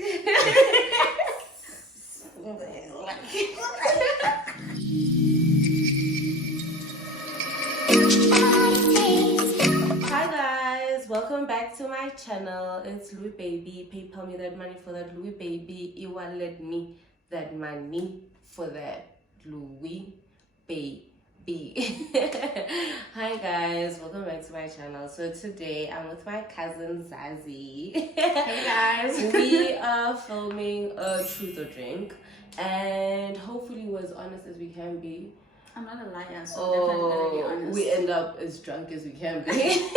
Hi guys, welcome back to my channel. It's Louis Baby. PayPal me that money for that Louis Baby. E-wallet me that money for that Louis Baby. Hi guys, welcome back to my channel. So today I'm with my cousin Zazi. Hey guys. We are filming a truth or drink, and hopefully we're as honest as we can be. I'm not a liar, so definitely gonna be honest. We end up as drunk as we can be.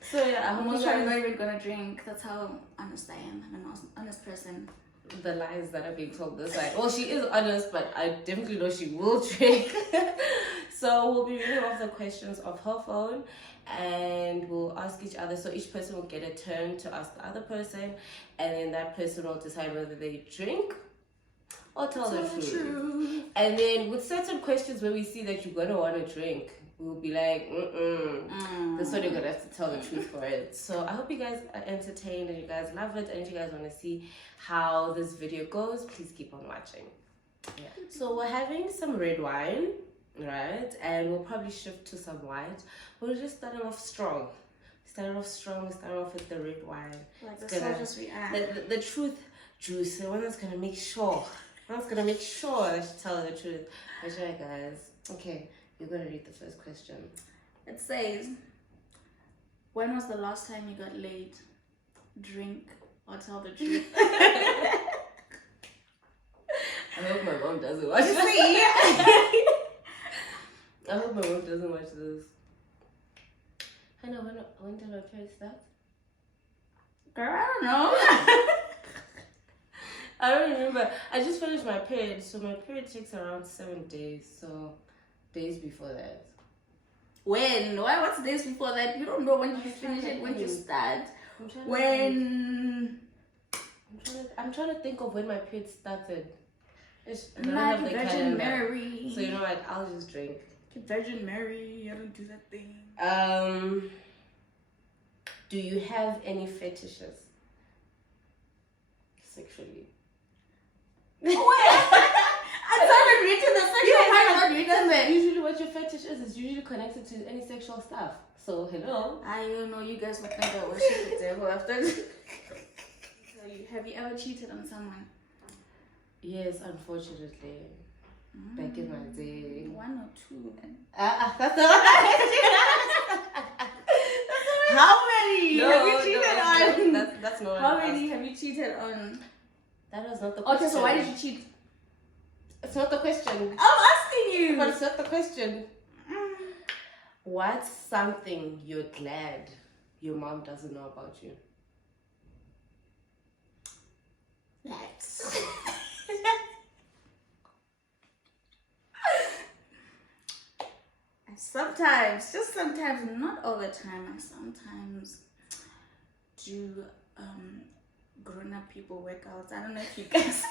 So yeah, I'm most probably not even gonna drink. That's how honest I am. I'm an honest person. The lies that are being told this side. Well, she is honest, but I definitely know she will drink. So we'll be reading off the questions of her phone, and we'll ask each other. So each person will get a turn to ask the other person, and then that person will decide whether they drink or tell the truth. And then with certain questions where we see that you're gonna want to drink, we'll be like, this one you're gonna have to tell the truth for it. So I hope you guys are entertained and you guys love it, and if you guys want to see how this video goes, please keep on watching. Yeah. So we're having some red wine, right? And we'll probably shift to some white. We're just starting off strong. Starting off with the red wine. Like the soldiers we are. The truth juice, the one that's gonna make sure. One's gonna make sure that she tells the truth. Alright guys. Okay, you're gonna read the first question. It says, when was the last time you got laid? Drink or tell the truth? I hope my mom doesn't watch this. I hope my mom doesn't watch this. Hannah, when did my period start? Girl, I don't know. I don't remember. I just finished my period, so my period takes around 7 days. So days before that. When? Why? What's days before that? You don't know when you finish it, when you start. I'm trying to think of when my period started. Like Virgin Mary. So you know what? I'll just drink. Virgin Mary, I don't do that thing. Do you have any fetishes sexually? Wait, I started reading the sexual part of it. Usually what your fetish is usually connected to any sexual stuff. So hello. I don't know, you guys would think I worship the devil after this. Have you ever cheated on someone? Yes, unfortunately. Back in my day. 1 or 2. That's the one. How many have you cheated on? That's not. How many have you cheated on? That was not the question. Okay, so why did you cheat? It's not the question. I'm asking you. But it's not the question. What's something you're glad your mom doesn't know about you? That's sometimes, just sometimes, not all the time. I sometimes do grown-up people workouts. I don't know if you guys.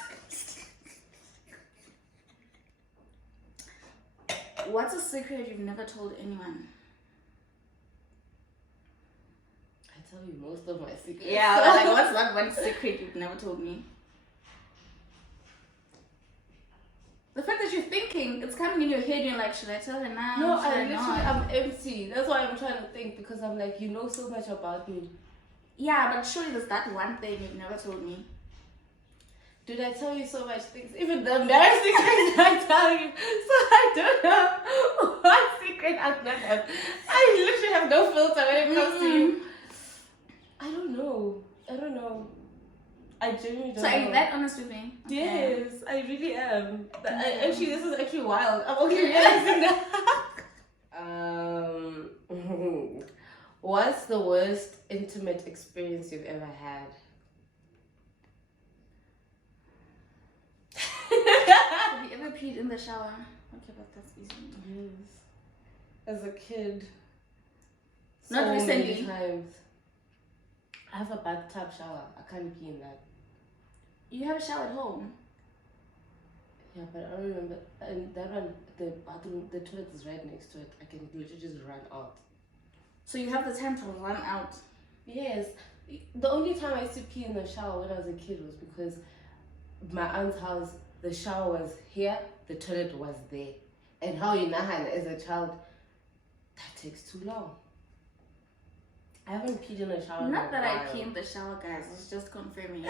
What's a secret you've never told anyone? I tell you most of my secrets. Yeah, like what's that one secret you've never told me? The fact that you're thinking, it's coming in your head, you're like, should I tell her now? No, I'm empty. That's why I'm trying to think, because I'm like, you know so much about me. Yeah, but surely there's that one thing you've never told me. Did I tell you so much things? Even the embarrassing things I tell you. So I don't know what secret I've not have. I literally have no filter when it comes to you. I don't know. I genuinely don't know. So are you that honest with me? Okay. Yes, I really am. Actually, this is actually wild. I'm okay realizing that. What's the worst intimate experience you've ever had? Have you ever peed in the shower? Okay, but that's easy. Yes. As a kid. Not recently. Many times. I have a bathtub shower. I can't pee in that. You have a shower at home? Yeah, but I don't remember. And that one, the bathroom, the toilet is right next to it. I can literally just run out. So you have the time to run out? Yes, The only time I used to pee in the shower when I was a kid was because my aunt's house, the shower was here, the toilet was there. And how you nahan as a child, that takes too long. I haven't peed in a shower. Not in that a I while. pee in the shower, guys. It's just confirming.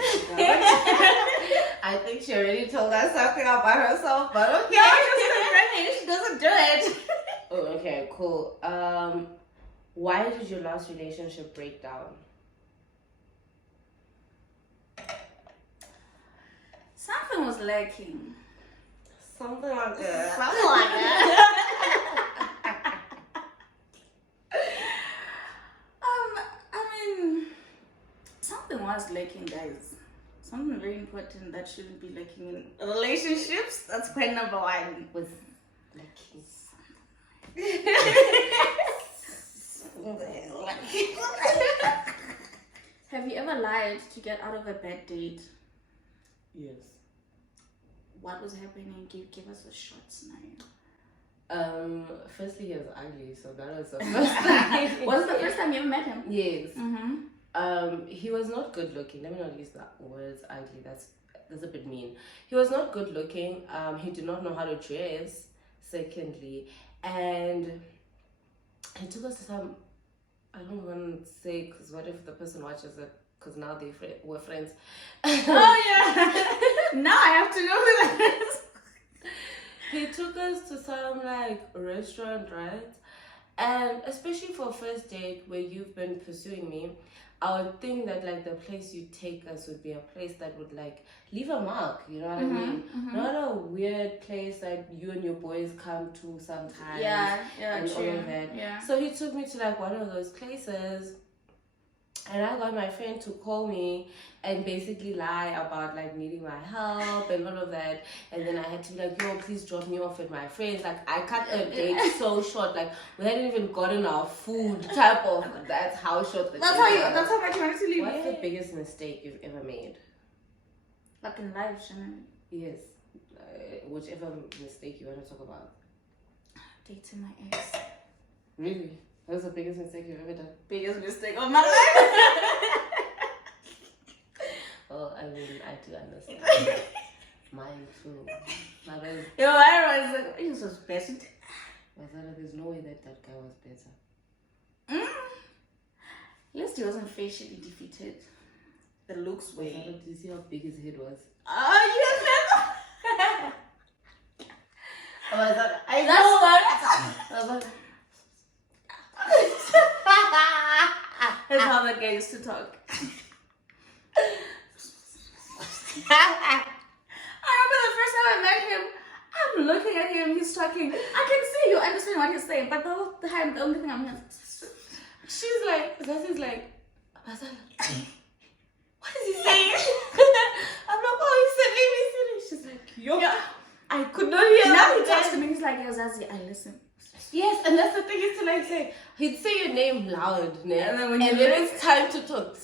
I think she already told us something about herself, but okay. No, just confirming. She doesn't do it. Oh, okay, cool. Why did your last relationship break down? Something was lacking. Something like that. Something like that. I mean, something was lacking, guys. Something very important that shouldn't be lacking in relationships. That's point number one. Was lacking. Have you ever lied to get out of a bad date? Yes. What was happening? Give us a short scenario. Firstly, he was ugly, so that was the first thing. Was the first time you ever met him? Yes. Mm-hmm. He was not good looking. Let me not use that word ugly. That's a bit mean. He was not good looking. He did not know how to dress. Secondly, and he took us to some. I don't want to say because what if the person watches it? Because now we're friends. Oh yeah. Now I have to know who that is. He took us to some like restaurant, right? And especially for a first date where you've been pursuing me, I would think that like the place you take us would be a place that would like leave a mark, you know what I mean? Not a weird place that you and your boys come to sometimes. Yeah, and true. all of that. Yeah. So he took me to like one of those places, and I got my friend to call me and basically lie about like needing my help and all of that. And then I had to be like, yo, please drop me off with my friends. Like I cut a date so short. Like we hadn't even gotten our food type of. That's how short the That's date how you. was. That's how much you wanted to leave. What's the biggest mistake you've ever made? Like in life, Shannon. Yes, whichever mistake you want to talk about. Dating my ex. Really? That was the biggest mistake you've ever done? Biggest mistake of my life. Well, I mean, I do understand. Mine too. But Yo, I was like, he was best. there's no way that guy was better. At least he wasn't facially defeated. The looks were. Did you see how big his head was? Oh, you never. I That's That's how the guy used to talk. I remember the first time I met him, I'm looking at him, he's talking. I can see you understand what he's saying, but the whole time, the only thing I'm like, She's like, Zazi's like, what is he saying? I'm like, oh, he said ABC. She's like, yo, Yeah. I could not hear now that. he talks to me, he's like, yo, Zazi, I listen. Yes, and that's the thing is to like say, he'd say your name loud, ne? And then when and you then look- it's time to talk.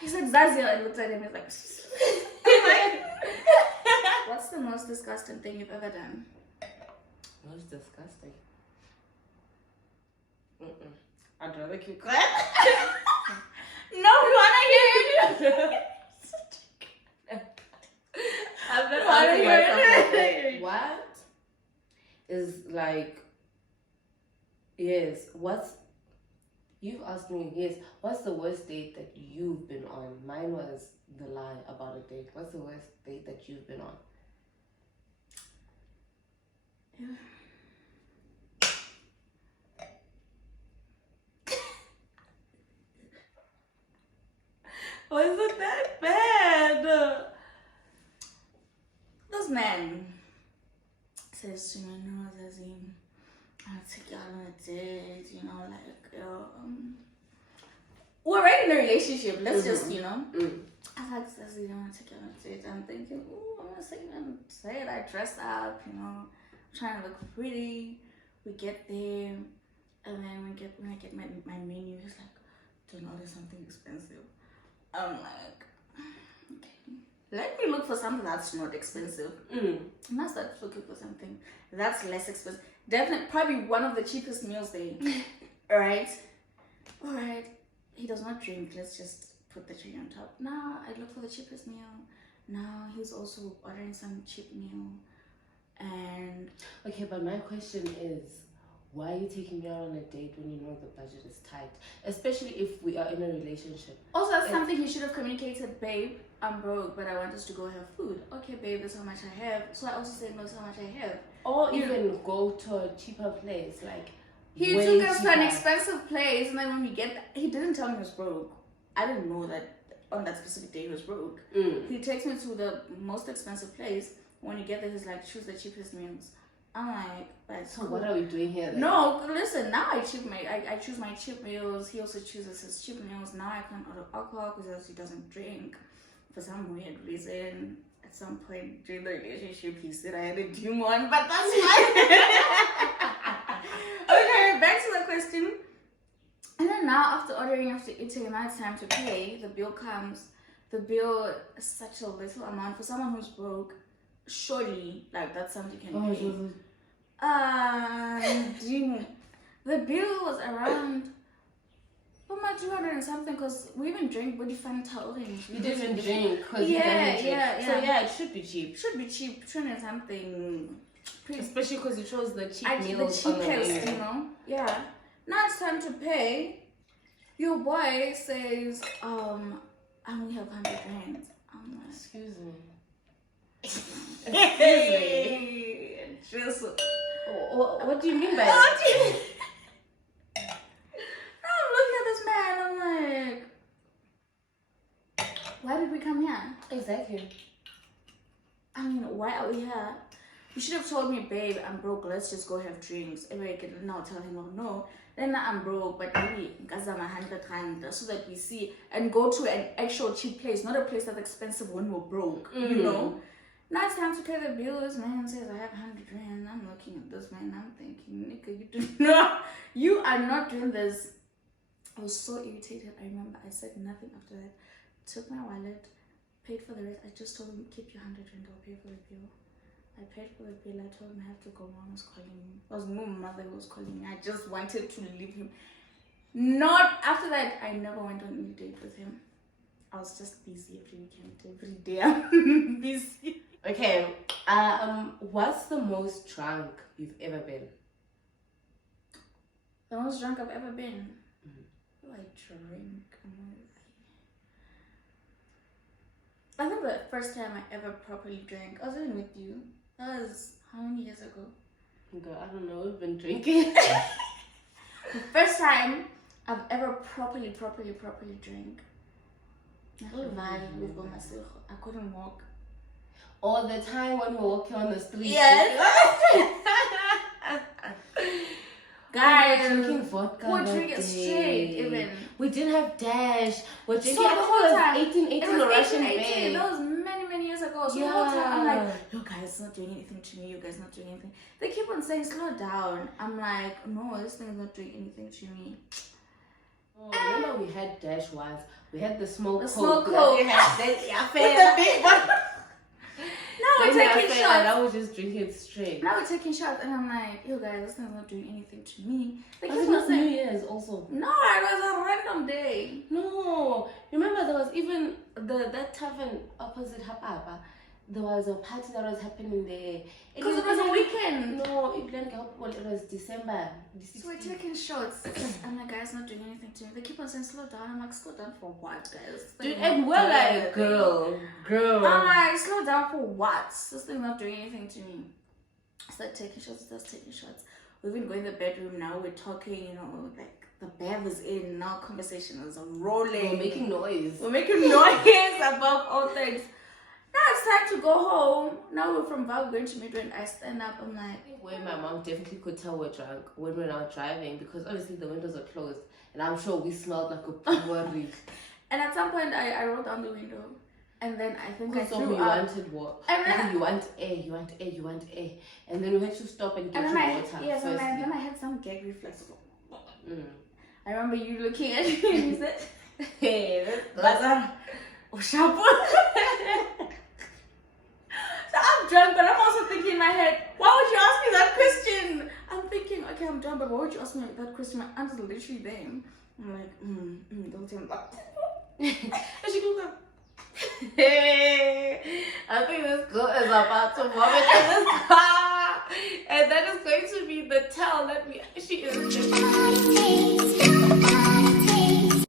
He said, Zazi, I looked at him, he's like, what's the most disgusting thing you've ever done? Most disgusting. I'd rather keep quiet. No, we wanna hear you. I'm not Why asking do you myself like hear that. What is like, yes, you've asked me, yes, what's the worst date that you've been on? Mine was the lie about a date. What's the worst date that you've been on? Was it that bad? This man says to me, no, Zazi, I'll take you out on a date, you know, like, we're already in a relationship, let's just, you know. I was like, Zazi, I want to take you on a date. I'm thinking, ooh, I'm going to say it. I dress up, you know, trying to look pretty. We get there, and then when I get my menu, he's like, don't order something expensive. I'm like, okay, let me look for something that's not expensive. And I started looking for something that's less expensive. Definitely, probably one of the cheapest meals there. Alright. He does not drink. Let's just put the cherry on top. Now I look for the cheapest meal. Now he's also ordering some cheap meal. And okay, but my question is, why are you taking me out on a date when you know the budget is tight? Especially if we are in a relationship. Also, that's something you should have communicated, babe. I'm broke, but I want us to go have food. Okay, babe, that's how much I have. So I also said, no, that's how much I have. Or even go to a cheaper place, like he took us to an expensive place, and then when we get there, he didn't tell me he was broke. I didn't know that on that specific day he was broke. He takes me to the most expensive place. When you get there, he's like, choose the cheapest meals. I'm like, that's so cool. What are we doing here then? No, listen, now I choose my cheap meals. He also chooses his cheap meals. Now I can't order alcohol because he doesn't drink. For some weird reason, at some point during the relationship, he said I had a demon, but that's fine. Okay, back to the question. And then now, after eating, now it's time to pay. The bill comes. The bill is such a little amount for someone who's broke. Surely, like, that's something you can pay. The bill was around 200 and something, because we even drink body Fanta orange. You didn't drink because yeah. So yeah, it should be cheap. 200 and something. Especially because you chose the cheap meals. The cheapest, you know. Yeah. Now it's time to pay. Your boy says, I only have 100 rand. I'm like, excuse me. Just, what do you mean by that? Now I'm looking at this man, I'm like, why did we come here? Exactly. I mean, why are we here? You should have told me, babe, I'm broke, let's just go have drinks. Everybody can now tell him, oh no, then I'm broke, but maybe because I'm 100 rand, so that we see and go to an actual cheap place, not a place that's expensive when we're broke, you know? Now it's time to pay the bills. Man says I have 100 rand. I'm looking at this man. I'm thinking, nigga, you are not doing this. I was so irritated. I remember I said nothing after that. Took my wallet, paid for the rest. I just told him, keep your 100 rand. I'll pay for the bill. I paid for the bill. I told him I have to go. Mom was calling me. It was no mother who was calling me. I just wanted to leave him. Not after that. I never went on any date with him. I was just busy every weekend, every day. I'm busy. Okay, what's the most drunk you've ever been? The most drunk I've ever been? Oh, I drink. I think the first time I ever properly drank, I was even with you. That was how many years ago? Girl, I don't know, we've been drinking. The first time I've ever properly drank. I couldn't walk. All the time when we were walking on the street. Yes. Guys, we were drinking vodka. We're drinking straight, even. We didn't have Dash. We're drinking. So the whole time, 1818 Russian Bay. That was many years ago. So the whole time I'm like, you guys not doing anything to me. You guys not doing anything. They keep on saying slow down. I'm like, no, this thing is not doing anything to me. Oh, remember we had Dash once. We had the smoke coke. Smoke coke. Now we're taking shots. And I was just drinking it straight. Now we're taking shots, and I'm like, yo guys, this thing's not doing anything to me. They keep on saying New Year's also. No, it was a random day. No, remember there was even that tavern opposite Hapapa. There was a party that was happening there. Because it was a weekend. No, it was December. So we're taking shots. I'm like, guys, not doing anything to me. They keep on saying, slow down. I'm like, slow down for what, guys? Dude, and we're like, girl. I'm like, slow down for what? This thing's not doing anything to me. Start taking shots. We've been going to the bedroom now. We're talking, you know, like the bev is in. Now conversation is rolling. We're making noise. Above all things. Now it's time to go home. Now we're from Val going to Midway, and I stand up. I'm like, where my mom definitely could tell we're drunk when we're not driving, because obviously the windows are closed, and I'm sure we smelled like a brewery. And at some point I rolled down the window, and then I think I threw threw up. wanted water. You want air, and then we had to stop and get you water. Yes, and then I had some gag reflex. I remember you looking at me and you said, "Hey, that's shampoo." So I'm drunk, but I'm also thinking in my head, why would you ask me that question? I'm thinking, okay, I'm drunk, but why would you ask me that question? My aunt's literally there. I'm like, don't tell me that. And she goes, I think this girl is about to vomit in this car.